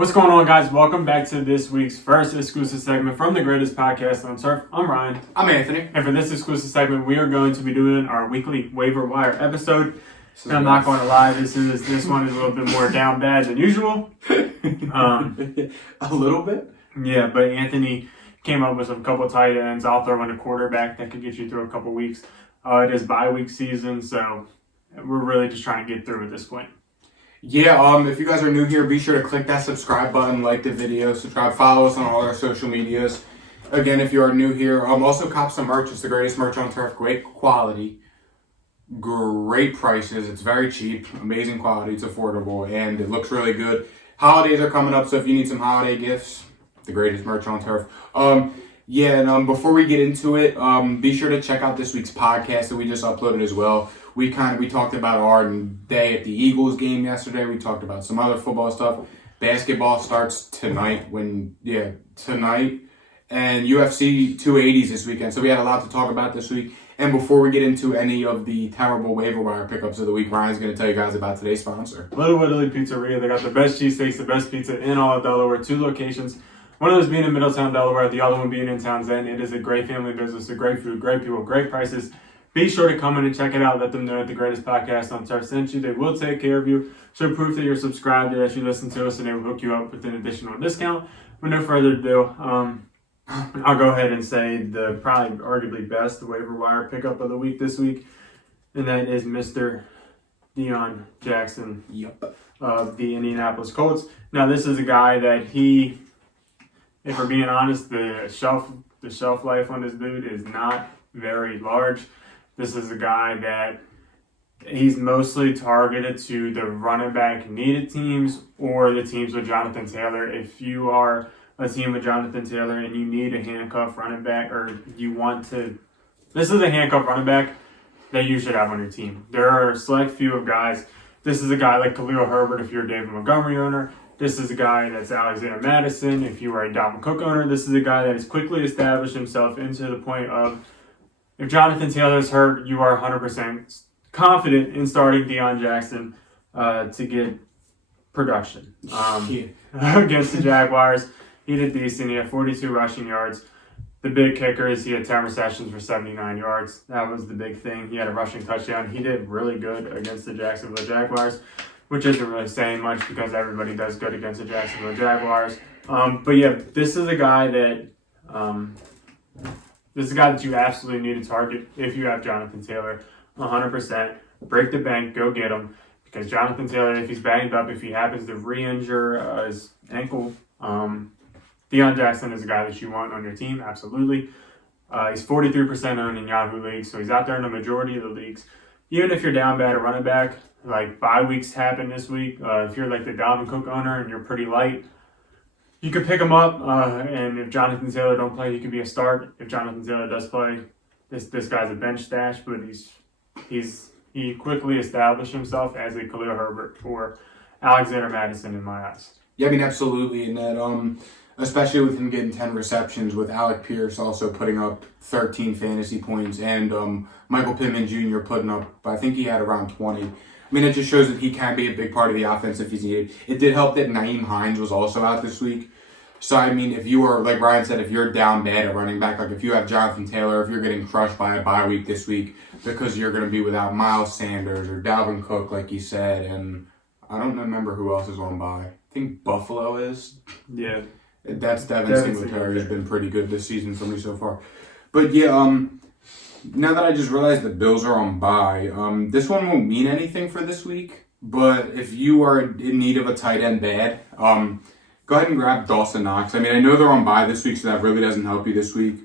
What's going on, guys? Welcome back to this week's first exclusive segment from the greatest podcast on turf. I'm Ryan. I'm Anthony. And for this exclusive segment, we are going to be doing our weekly waiver wire episode. And I'm not going to lie, this one is a little bit more down bad than usual. A little bit? Yeah, but Anthony came up with a couple of tight ends. I'll throw in a quarterback that could get you through a couple weeks. It is bye week season, so we're really just trying to get through at this point. Yeah, if you guys are new here, be sure to click that subscribe button, like the video, subscribe, follow us on all our social medias. Again, if you are new here, also cop some merch. It's the greatest merch on turf. Great quality, great prices. It's very cheap, amazing quality. It's affordable, and it looks really good. Holidays are coming up, so if you need some holiday gifts, the greatest merch on turf. Before we get into it, be sure to check out this week's podcast that we just uploaded as well. We talked about our day at the Eagles game yesterday. We talked about some other football stuff. Basketball starts tonight, and UFC 280s this weekend. So we had a lot to talk about this week. And before we get into any of the terrible waiver wire pickups of the week, Ryan's going to tell you guys about today's sponsor. Little Italy Pizzeria. They got the best cheesesteaks, the best pizza in all of Delaware. 2 locations. One of those being in Middletown, Delaware. The other one being in Townsend. It is a great family business, a great food, great people, great prices. Be sure to come in and check it out. Let them know that the greatest podcast on turf sent you. They will take care of you. Show proof that you're subscribed, that you listen to us, and they will hook you up with an additional discount. With no further ado, I'll go ahead and say the probably arguably best waiver wire pickup of the week this week, and that is Mr. Deion Jackson of the Indianapolis Colts. Now, this is a guy that if we're being honest, the shelf life on this dude is not very large. This is a guy that he's mostly targeted to the running back needed teams or the teams with Jonathan Taylor. If you are a team with Jonathan Taylor and you need a handcuff running back, this is a handcuff running back that you should have on your team. There are a select few of guys. This is a guy like Khalil Herbert if you're a David Montgomery owner. This is a guy that's Alexander Madison if you are a Dalvin Cook owner. This is a guy that has quickly established himself into the point of, if Jonathan Taylor is hurt, you are 100% confident in starting Deion Jackson to get production. Against the Jaguars, he did decent. He had 42 rushing yards. The big kicker is he had 10 receptions for 79 yards. That was the big thing. He had a rushing touchdown. He did really good against the Jacksonville Jaguars, which isn't really saying much because everybody does good against the Jacksonville Jaguars. This is a guy that... This is a guy that you absolutely need to target if you have Jonathan Taylor. 100%. Break the bank. Go get him. Because Jonathan Taylor, if he's banged up, if he happens to re-injure his ankle, Deion Jackson is a guy that you want on your team. Absolutely. He's 43% owned in Yahoo leagues, so he's out there in the majority of the leagues. Even if you're down bad at running back, like bye weeks happen this week. If you're like the Dalvin Cook owner and you're pretty light, you could pick him up, and if Jonathan Taylor don't play, he could be a start. If Jonathan Taylor does play, this guy's a bench stash, but he quickly established himself as a Khalil Herbert or Alexander Madison in my eyes. Yeah, I mean, absolutely. And that, especially with him getting 10 receptions, with Alec Pierce also putting up 13 fantasy points, and Michael Pittman Jr. putting up, I think he had around 20. I mean, it just shows that he can be a big part of the offense if he's needed. It did help that Nyheim Hines was also out this week. So, I mean, if you are, like Ryan said, if you're down bad at running back, like if you have Jonathan Taylor, if you're getting crushed by a bye week this week because you're going to be without Miles Sanders or Dalvin Cook, like you said, and I don't remember who else is on bye. I think Buffalo is. Yeah. That's Devin Singletary has been pretty good this season for me so far. But, yeah, now that I just realized the Bills are on bye, this one won't mean anything for this week. But if you are in need of a tight end bad, go ahead and grab Dawson Knox. I mean, I know they're on bye this week, so that really doesn't help you this week.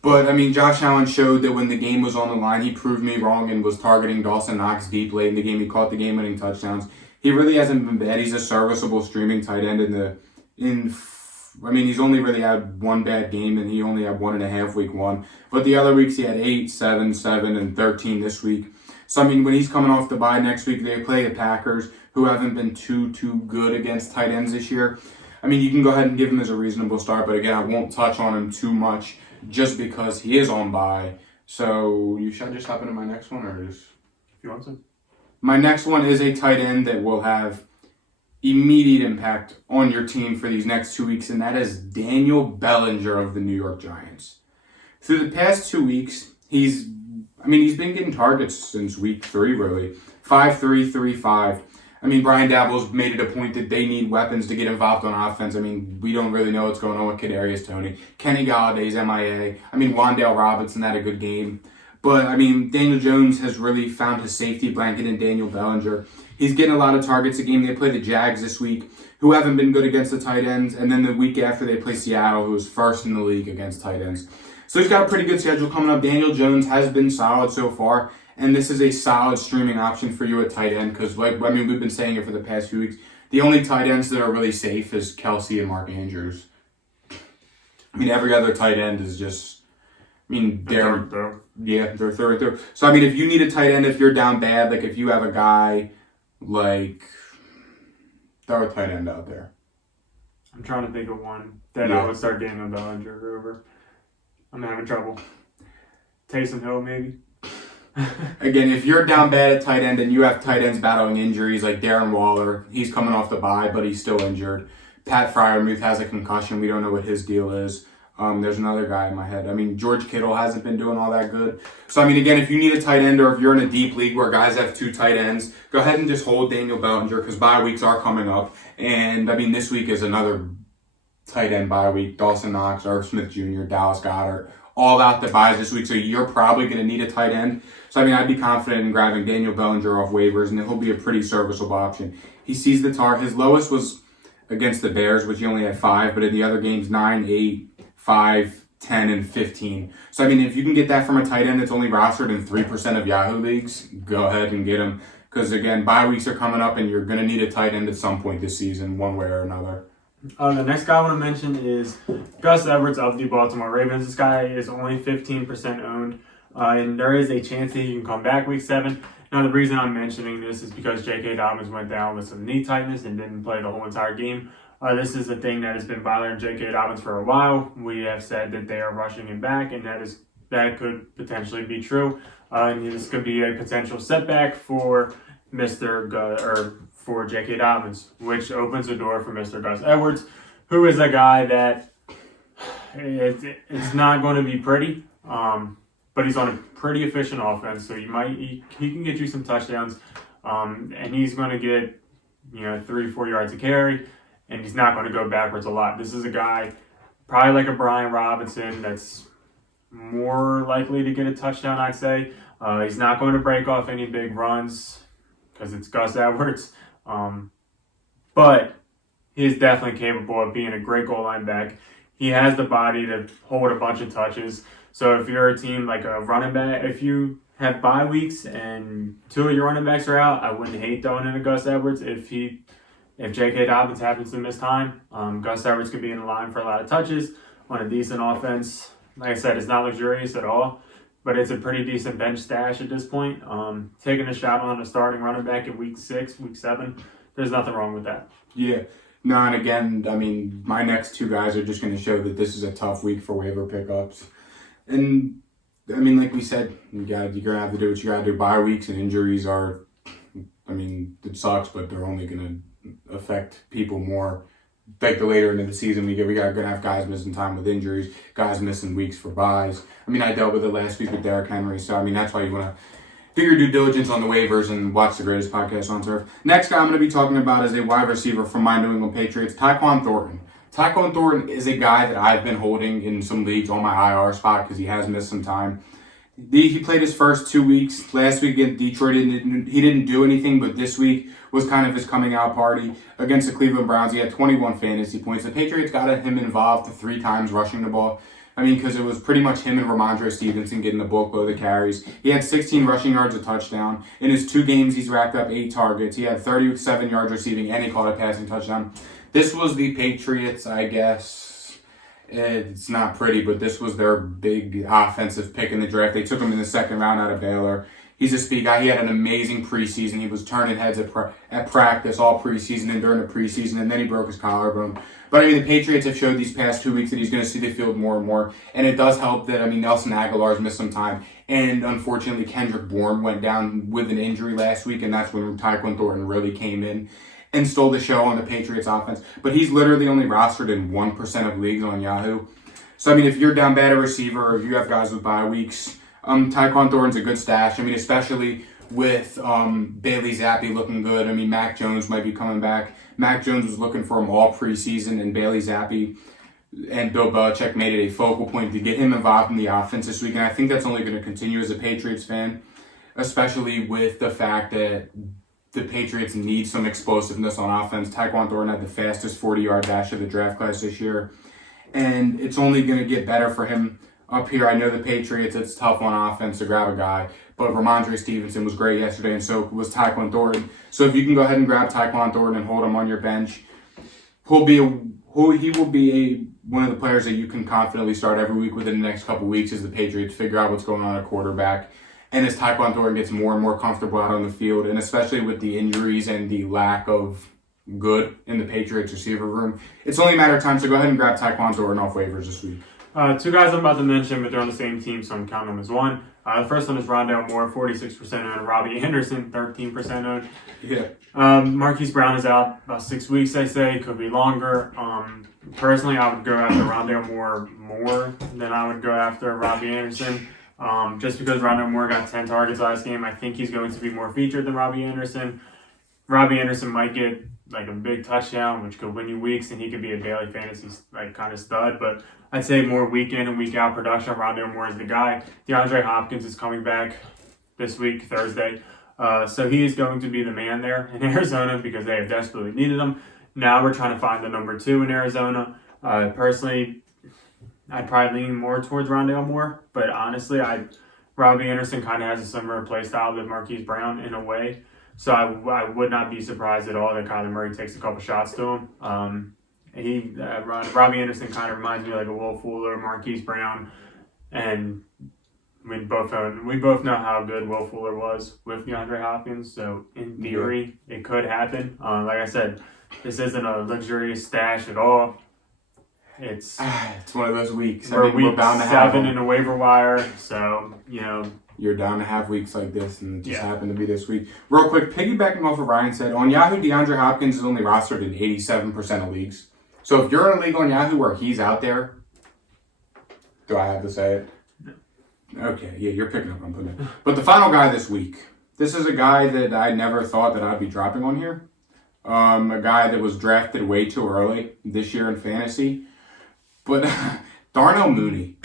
But, I mean, Josh Allen showed that when the game was on the line, he proved me wrong and was targeting Dawson Knox deep late in the game. He caught the game-winning touchdowns. He really hasn't been bad. He's a serviceable streaming tight end he's only really had one bad game, and he only had 1.5 week one. But the other weeks, he had 8, 7, 7, and 13 this week. So, I mean, when he's coming off the bye next week, they play the Packers, who haven't been too good against tight ends this year. I mean, you can go ahead and give him as a reasonable start, but again, I won't touch on him too much just because he is on bye. So, should I just hop into my next one, or just... If you want to. My next one is a tight end that will have immediate impact on your team for these next 2 weeks, and that is Daniel Bellinger of the New York Giants. Through the past 2 weeks, he's been getting targets since week 3, really. 5-3, 3-5. Brian Daboll's made it a point that they need weapons to get involved on offense. We don't really know what's going on with Kadarius Toney. Kenny Galladay's MIA. Wan'Dale Robinson had a good game. But, Daniel Jones has really found his safety blanket in Daniel Bellinger. He's getting a lot of targets a game. They play the Jags this week, who haven't been good against the tight ends. And then the week after, they play Seattle, who is first in the league against tight ends. So he's got a pretty good schedule coming up. Daniel Jones has been solid so far. And this is a solid streaming option for you at tight end because, we've been saying it for the past few weeks. The only tight ends that are really safe is Kelsey and Mark Andrews. Every other tight end is just, they're through. So, if you need a tight end, if you're down bad, like if you have a guy, throw a tight end out there. I'm trying to think of one that I would start Daniel Bellinger over. I'm having trouble. Taysom Hill, maybe. Again, if you're down bad at tight end and you have tight ends battling injuries like Darren Waller, he's coming off the bye, but he's still injured. Pat Freiermuth has a concussion. We don't know what his deal is. There's another guy in my head. George Kittle hasn't been doing all that good. So, again, if you need a tight end or if you're in a deep league where guys have 2 tight ends, go ahead and just hold Daniel Bellinger because bye weeks are coming up. And, this week is another tight end bye week. Dawson Knox, Irv Smith Jr., Dallas Goedert, all out the buys this week. So you're probably going to need a tight end. So, I'd be confident in grabbing Daniel Bellinger off waivers, and he'll be a pretty serviceable option. He sees the target. His lowest was against the Bears, which he only had 5, but in the other games, 9, 8, 5, 10, and 15. So, if you can get that from a tight end that's only rostered in 3% of Yahoo leagues, go ahead and get him. Because, again, bye weeks are coming up, and you're going to need a tight end at some point this season, one way or another. The next guy I want to mention is Gus Edwards of the Baltimore Ravens. This guy is only 15% owned, and there is a chance that he can come back week 7. Now, the reason I'm mentioning this is because J.K. Dobbins went down with some knee tightness and didn't play the whole entire game. This is a thing that has been bothering J.K. Dobbins for a while. We have said that they are rushing him back, and that could potentially be true. And this could be a potential setback for for J.K. Dobbins, which opens the door for Mr. Gus Edwards, who is a guy that it's not going to be pretty, but he's on a pretty efficient offense, so he can get you some touchdowns, and he's going to get 3-4 yards a carry, and he's not going to go backwards a lot. This is a guy probably like a Brian Robinson that's more likely to get a touchdown, I'd say. He's not going to break off any big runs because it's Gus Edwards. But he is definitely capable of being a great goal line back. He has the body to hold a bunch of touches. So if you're a team like a running back, if you have bye weeks and 2 of your running backs are out, I wouldn't hate throwing in a Gus Edwards. If J.K. Dobbins happens to miss time, Gus Edwards could be in the line for a lot of touches on a decent offense. Like I said, it's not luxurious at all, but it's a pretty decent bench stash at this point. Taking a shot on a starting running back in week 6, week 7, there's nothing wrong with that. Yeah. No, and again, my next 2 guys are just going to show that this is a tough week for waiver pickups. And, like we said, you're going to have to do what you got to do. Bye weeks and injuries are, it sucks, but they're only going to affect people more. Like the later into the season, we're going to have guys missing time with injuries, guys missing weeks for buys. I dealt with it last week with Derrick Henry, so that's why you want to do your due diligence on the waivers and watch the greatest podcast on turf. Next guy I'm going to be talking about is a wide receiver from my New England Patriots, Tyquan Thornton. Tyquan Thornton is a guy that I've been holding in some leagues on my IR spot because he has missed some time. He played his first 2 weeks. Last week against Detroit, he didn't do anything, but this week was kind of his coming out party. Against the Cleveland Browns, he had 21 fantasy points. The Patriots got him involved 3 times rushing the ball. Because it was pretty much him and Ramondre Stevenson getting the bulk of the carries. He had 16 rushing yards, a touchdown. In his 2 games, he's racked up 8 targets. He had 37 yards receiving, and he caught a passing touchdown. This was the Patriots, I guess. It's not pretty, but this was their big offensive pick in the draft. They took him in the 2nd round out of Baylor. He's a speed guy. He had an amazing preseason. He was turning heads at practice all preseason and during the preseason, and then he broke his collarbone. But, the Patriots have showed these past 2 weeks that he's going to see the field more and more. And it does help that, Nelson Aguilar's missed some time. And, unfortunately, Kendrick Bourne went down with an injury last week, and that's when Tyquan Thornton really came in. and stole the show on the Patriots offense. But he's literally only rostered in 1% of leagues on Yahoo. So, I mean, if you're down bad at receiver, or if you have guys with bye weeks, Tyquan Thornton's a good stash. I mean, especially with Bailey Zappi looking good. I mean, Mac Jones might be coming back. Mac Jones was looking for him all preseason, and Bailey Zappi and Bill Belichick made it a focal point to get him involved in the offense this week. And I think that's only going to continue as a Patriots fan, especially with the fact that the Patriots need some explosiveness on offense. Tyquan Thornton had the fastest 40-yard dash of the draft class this year, and it's only going to get better for him up here. I know the Patriots, it's tough on offense to grab a guy, but Ramondre Stevenson was great yesterday, and so was Tyquan Thornton. So if you can go ahead and grab Tyquan Thornton and hold him on your bench, he will be one of the players that you can confidently start every week within the next couple weeks as the Patriots figure out what's going on at quarterback. And as Tyquan Thornton gets more and more comfortable out on the field, and especially with the injuries and the lack of good in the Patriots receiver room, it's only a matter of time. So go ahead and grab Tyquan Thornton off waivers this week. Two guys I'm about to mention, but they're on the same team, so I'm counting them as one. The first one is Rondale Moore, 46% owned. Robbie Anderson, 13% owned. Yeah. Marquise Brown is out about 6 weeks, they say. Could be longer. Personally, I would go after Rondale Moore more than I would go after Robbie Anderson. Just because Rondale Moore got 10 targets last game, I think he's going to be more featured than Robbie Anderson. Robbie Anderson might get like a big touchdown, which could win you weeks, and he could be a daily fantasy like kind of stud. But I'd say more week in and week out production. Rondale Moore is the guy. DeAndre Hopkins is coming back this week, Thursday. So he is going to be the man there in Arizona because they have desperately needed him. Now we're trying to find the number 2 in Arizona. Personally, I'd probably lean more towards Rondale Moore, but honestly, Robbie Anderson kind of has a similar play style to Marquise Brown in a way. So I would not be surprised at all that Kyler Murray takes a couple shots to him. Robbie Anderson kind of reminds me like a Will Fuller, Marquise Brown, and we both know how good Will Fuller was with DeAndre Hopkins. So in theory, it could happen. Like I said, this isn't a luxurious stash at all. It's one of those weeks. We're week 7 in a waiver wire, so you're down to have weeks like this, and it just happened to be this week. Real quick, piggybacking off what Ryan said, on Yahoo, DeAndre Hopkins is only rostered in 87% of leagues. So if you're in a league on Yahoo where he's out there, do I have to say it? No. Okay, yeah, you're picking up what I'm putting in. But the final guy this week, this is a guy that I never thought that I'd be dropping on here. A guy that was drafted way too early this year in fantasy. But Darnell Mooney,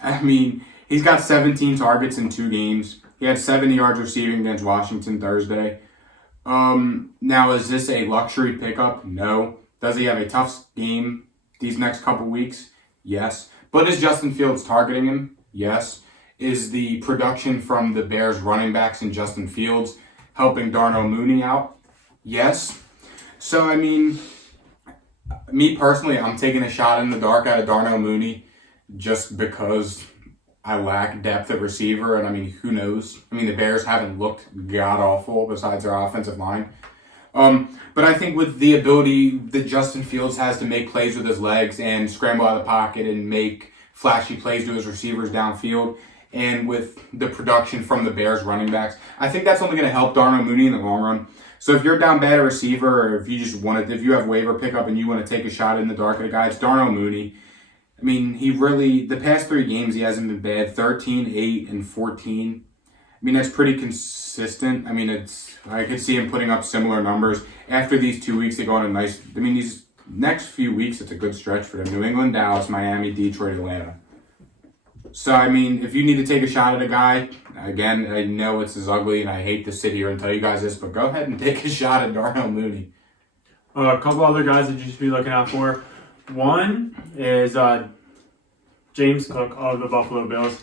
I mean, he's got 17 targets in 2 games. He had 70 yards receiving against Washington Thursday. Now, is this a luxury pickup? No. Does he have a tough game these next couple weeks? Yes. But is Justin Fields targeting him? Yes. Is the production from the Bears running backs and Justin Fields helping Darnell Mooney out? Yes. So, I mean, me personally, I'm taking a shot in the dark out of Darnell Mooney just because I lack depth at receiver, and I mean, who knows? I mean, the Bears haven't looked god-awful besides their offensive line. But I think with the ability that Justin Fields has to make plays with his legs and scramble out of the pocket and make flashy plays to his receivers downfield, and with the production from the Bears running backs, I think that's only going to help Darnell Mooney in the long run. So if you're down bad at receiver, or if you have waiver pickup and you want to take a shot in the dark at a guy, it's Darnell Mooney. I mean, the past 3 games, he hasn't been bad. 13, 8, and 14. I mean, that's pretty consistent. I mean, I could see him putting up similar numbers. After these 2 weeks, they go on these next few weeks, it's a good stretch for them. New England, Dallas, Miami, Detroit, Atlanta. So, I mean, if you need to take a shot at a guy, again, I know it's as ugly, and I hate to sit here and tell you guys this, but go ahead and take a shot at Darnell Mooney. A couple other guys that you should be looking out for. One is James Cook of the Buffalo Bills.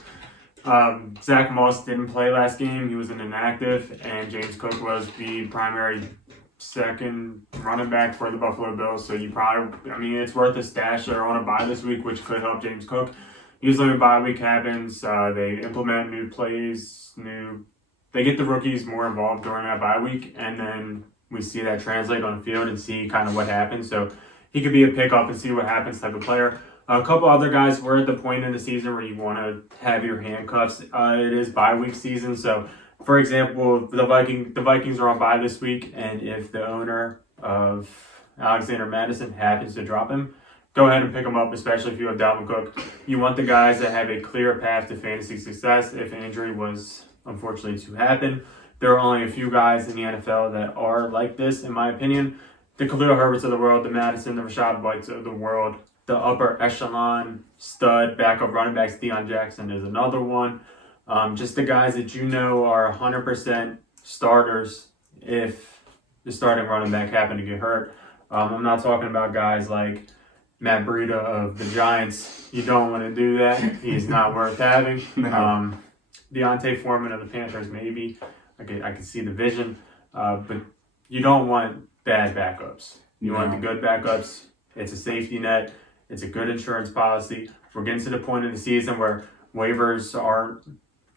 Zach Moss didn't play last game. He was an inactive, and James Cook was the primary second running back for the Buffalo Bills. So it's worth a stash. They're on a bye this week, which could help James Cook. Usually when bye week happens, they implement new plays, they get the rookies more involved during that bye week, and then we see that translate on the field and see kind of what happens. So he could be a pickup and see what happens type of player. A couple other guys, we're at the point in the season where you want to have your handcuffs. It is bye week season, so for example, the Vikings are on bye this week, and if the owner of Alexander Madison happens to drop him, go ahead and pick him up, especially if you have Dalvin Cook. You want the guys that have a clear path to fantasy success if an injury was unfortunately to happen. There are only a few guys in the NFL that are like this, in my opinion. The Khalil Herberts of the world, the Madison, the Rashad Whites of the world, the upper echelon stud backup running backs, Deion Jackson is another one. Just the guys that you know are 100% starters if the starting running back happened to get hurt. I'm not talking about guys like Matt Breida of the Giants. You don't want to do that. He's not worth having. No. Deontay Foreman of the Panthers, maybe. I can see the vision. But you don't want bad backups. You want the good backups. It's a safety net. It's a good insurance policy. We're getting to the point in the season where waivers aren't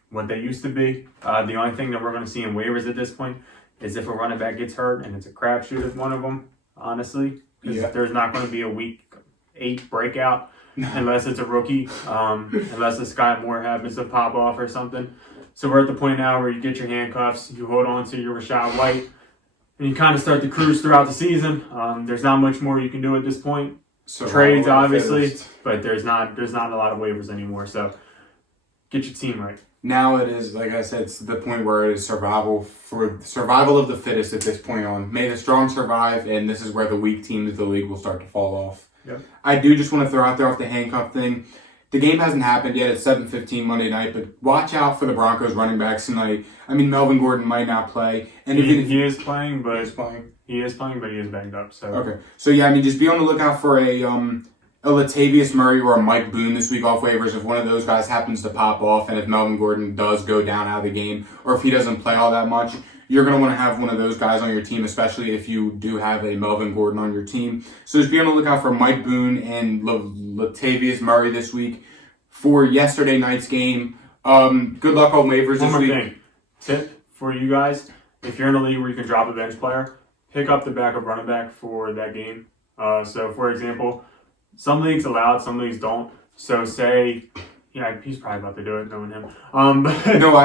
what they used to be. The only thing that we're going to see in waivers at this point is if a running back gets hurt, and it's a crapshoot with one of them, honestly. Because there's not going to be a week 8 breakout unless it's a rookie, unless the Sky Moore happens to pop off or something. So we're at the point now where you get your handcuffs, you hold on to your Rashad White, and you kind of start to cruise throughout the season. There's not much more you can do at this point. Trades, obviously, but there's not a lot of waivers anymore. So get your team right. Now it is, like I said, it's the point where it is survival of the fittest at this point on. May the strong survive, and this is where the weak teams of the league will start to fall off. Yep. I do just want to throw out there off the handcuff thing. The game hasn't happened yet. It's 7:15 Monday night, but watch out for the Broncos running backs tonight. I mean, Melvin Gordon might not play, and he is playing, but he is banged up. So okay, so yeah, I mean, just be on the lookout for a Latavius Murray or a Mike Boone this week off waivers if one of those guys happens to pop off, and if Melvin Gordon does go down out of the game, or if he doesn't play all that much. You're going to want to have one of those guys on your team, especially if you do have a Melvin Gordon on your team. So just be on the lookout for Mike Boone and Latavius Murray this week for yesterday night's game. Good luck on waivers this week. One more thing. Tip for you guys. If you're in a league where you can drop a bench player, pick up the backup running back for that game. So, for example, some leagues allow it, some leagues don't. So say... Yeah, he's probably about to do it, knowing him. No,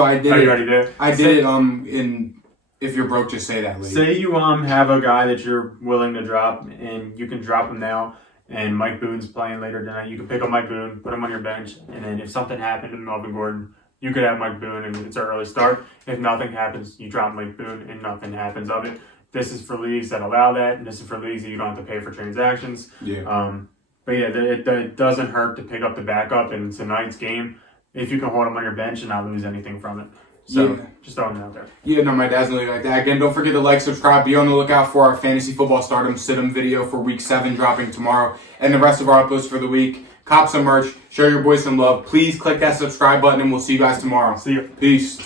I did it. You already did? I did it. If you're broke, just say that. League. Say you have a guy that you're willing to drop, and you can drop him now. And Mike Boone's playing later tonight. You can pick up Mike Boone, put him on your bench, and then if something happened to Melvin Gordon, you could have Mike Boone, and it's an early start. If nothing happens, you drop Mike Boone, and nothing happens of it. This is for leagues that allow that, and this is for leagues that you don't have to pay for transactions. Yeah. But yeah, it doesn't hurt to pick up the backup in tonight's game if you can hold him on your bench and not lose anything from it. So just throwing it out there. Yeah, no, my dad's not like that. Again, don't forget to like, subscribe, be on the lookout for our Fantasy Football Stardom Sit-em video for Week 7 dropping tomorrow, and the rest of our uploads for the week. Cop some merch, show your boys some love. Please click that subscribe button, and we'll see you guys tomorrow. See you. Peace.